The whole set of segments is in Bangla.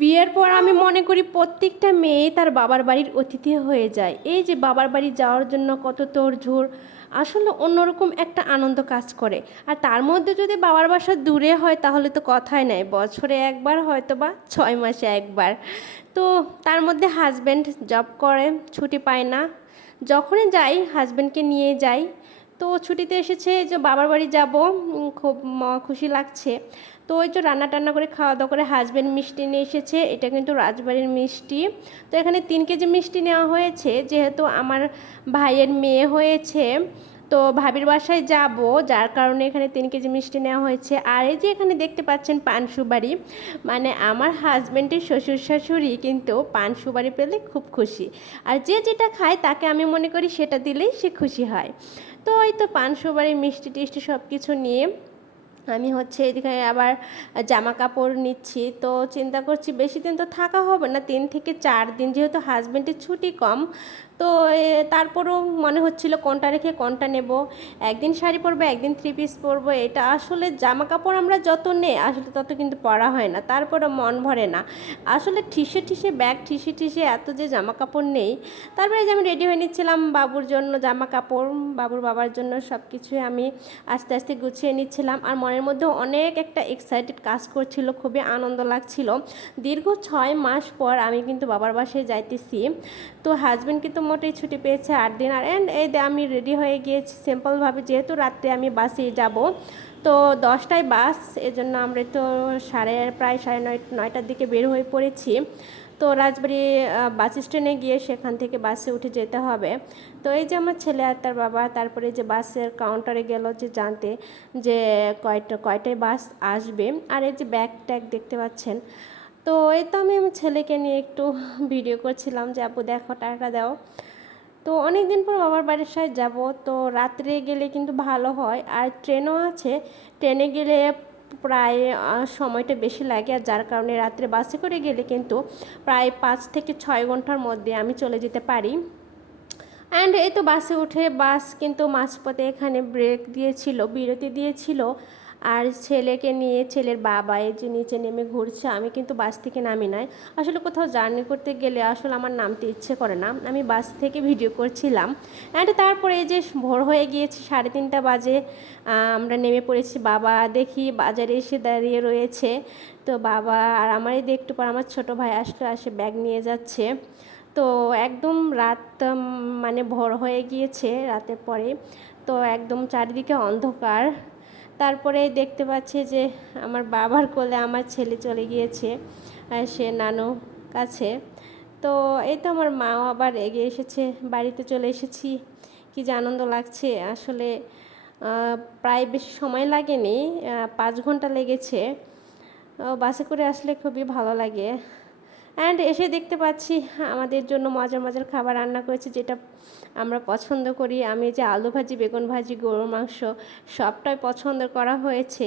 বিয়ের পর আমি মনে করি প্রত্যেকটা মেয়ে তার বাবার বাড়ির অতিথি হয়ে যায়। এই যে বাবার বাড়ি যাওয়ার জন্য কত তোড়জোড়, আসলে অন্যরকম একটা আনন্দ কাজ করে। আর তার মধ্যে যদি বাবার বাসা দূরে হয় তাহলে তো কথাই নাই, বছরে একবার হয়তো বা 6 মাসে একবার। তো তার মধ্যে হাজব্যান্ড জব করে, ছুটি পায় না, যখনই যাই হাজব্যান্ডকে নিয়ে যাই। তো ছুটিতে এসেছে, যে বাবার বাড়ি যাব, খুব খুশি লাগছে। তো ওই যে রান্না টান্না করে খাওয়া দাওয়া করে হাজব্যান্ড মিষ্টি নিয়ে এসেছে, এটা কিন্তু রাজবাড়ির মিষ্টি। তো এখানে 3 কেজি মিষ্টি নেওয়া হয়েছে, যেহেতু আমার ভাইয়ের মেয়ে হয়েছে, তো ভাবির বাসায় যাব, যার কারণে এখানে 3 কেজি মিষ্টি নেওয়া হয়েছে। আর এই যে এখানে দেখতে পাচ্ছেন পান সুপারি, মানে আমার হাজব্যান্ডের শ্বশুর শাশুড়ি কিন্তু পান সুপারি পেলে খুব খুশি। আর যে যেটা খায় তাকে আমি মনে করি সেটা দিলেই সে খুশি হয়। তো ওই তো পান সুপারি মিষ্টি টিষ্টি সব কিছু নিয়ে আমি হচ্ছে এদিকে আবার জামা কাপড় নিচ্ছি। তো চিন্তা করছি বেশি দিন তো থাকা হবে না, 3 থেকে 4 দিন, যেহেতু হাজব্যান্ডের ছুটি কম। তো তারপরও মনে হচ্ছিল কোনটা রেখে কোনটা নেব, একদিন শাড়ি পরবো একদিন 3 পিস পরবো। এটা আসলে জামা কাপড় আমরা যত নেই আসলে তত কিন্তু পরা হয় না, তারপরে মন ভরে না। আসলে ঠিসে ঠিসে ব্যাগ ঠিসে ঠিসে এত যে জামা কাপড় নেই। তারপরে যে আমি রেডি হয়ে নিচ্ছিলাম বাবুর জন্য জামা কাপড়, বাবুর বাবার জন্য সব কিছুই আমি আস্তে আস্তে গুছিয়ে নিচ্ছিলাম। আর মনের মধ্যে অনেক একটা এক্সাইটেড কাজ করছিল, খুবই আনন্দ লাগছিল। দীর্ঘ 6 মাস পর আমি কিন্তু বাবার বাসায় যাইতেছি। তো হাজব্যান্ড কিন্তু মোটেই ছুটি পেয়েছে 8 দিন। আর এই আমি রেডি হয়ে গিয়েছি সিম্পলভাবে, যেহেতু রাত্রে আমি বাসে যাব। তো 10টায় বাস, এজন্য আমরা তো প্রায় 9:30টার দিকে বের হয়ে পড়েছি। তো রাজবাড়ি বাস স্ট্যান্ডে গিয়ে সেখান থেকে বাসে উঠে যেতে হবে। তো এই যে আমার ছেলে আর তার বাবা, তারপরে যে বাসের কাউন্টারে গেল যে জানতে যে কয়টায় বাস আসবে। আর এই যে ব্যাগ ট্যাগ দেখতে পাচ্ছেন। তো এই তো আমি আমার ছেলেকে নিয়ে একটু ভিডিও করছিলাম যে আপু দেখো টাকা দাও। তো অনেক দিন পর বাবার বাড়ির সাথে যাব। তো রাত্রে গেলে কিন্তু ভালো হয়, আর ট্রেনও আছে, ট্রেনে গেলে প্রায় সময়টা বেশি লাগে। আর যার কারণে রাত্রে বাসে করে গেলে কিন্তু প্রায় 5 থেকে 6 ঘন্টার মধ্যে আমি চলে যেতে পারি। অ্যান্ড এই তো বাসে উঠে, বাস কিন্তু মাঝপথে এখানে ব্রেক দিয়েছিল, বিরতি দিয়েছিল। আর ছেলেকে নিয়ে ছেলের বাবা এই যে নিচে নেমে ঘুরছে, আমি কিন্তু বাস থেকে নামি নাই। আসলে কোথাও জার্নি করতে গেলে আসলে আমার নামতে ইচ্ছে করে না, আমি বাস থেকে ভিডিও করছিলাম। অ্যান্ড তারপরে এই যে ভোর হয়ে গিয়েছে, 3:30টা বাজে, আমরা নেমে পড়েছি। বাবা দেখি বাজারে এসে দাঁড়িয়ে রয়েছে। তো বাবা আর আমার এই একটু পর আমার ছোটো ভাই আসলে ব্যাগ নিয়ে যাচ্ছে। তো একদম রাত, মানে ভোর হয়ে গিয়েছে রাতের পরে। তো একদম চারিদিকে অন্ধকার। তারপরে দেখতে পাচ্ছি যে আমার বাবার কোলে আমার ছেলে চলে গিয়েছে, সে নানু কাছে। তো এই তো আমার মাও আবার এগিয়ে এসেছে, বাড়িতে চলে এসেছি। কি যে আনন্দ লাগছে আসলে। প্রায় বেশি সময় লাগেনি, 5 ঘন্টা লেগেছে। বাসে করে আসলে খুবই ভালো লাগে। অ্যান্ড এসে দেখতে পাচ্ছি আমাদের জন্য মজার মজার খাবার রান্না করেছে, যেটা আমরা পছন্দ করি। আমি যে আলু ভাজি, বেগুন ভাজি, গরুর মাংস সবটাই পছন্দ করা হয়েছে।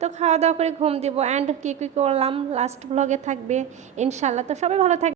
তো খাওয়া দাওয়া করে ঘুম দেবো। অ্যান্ড কী কী করলাম লাস্ট ব্লগে থাকবে ইনশাল্লাহ। তো সবাই ভালো থাকবে।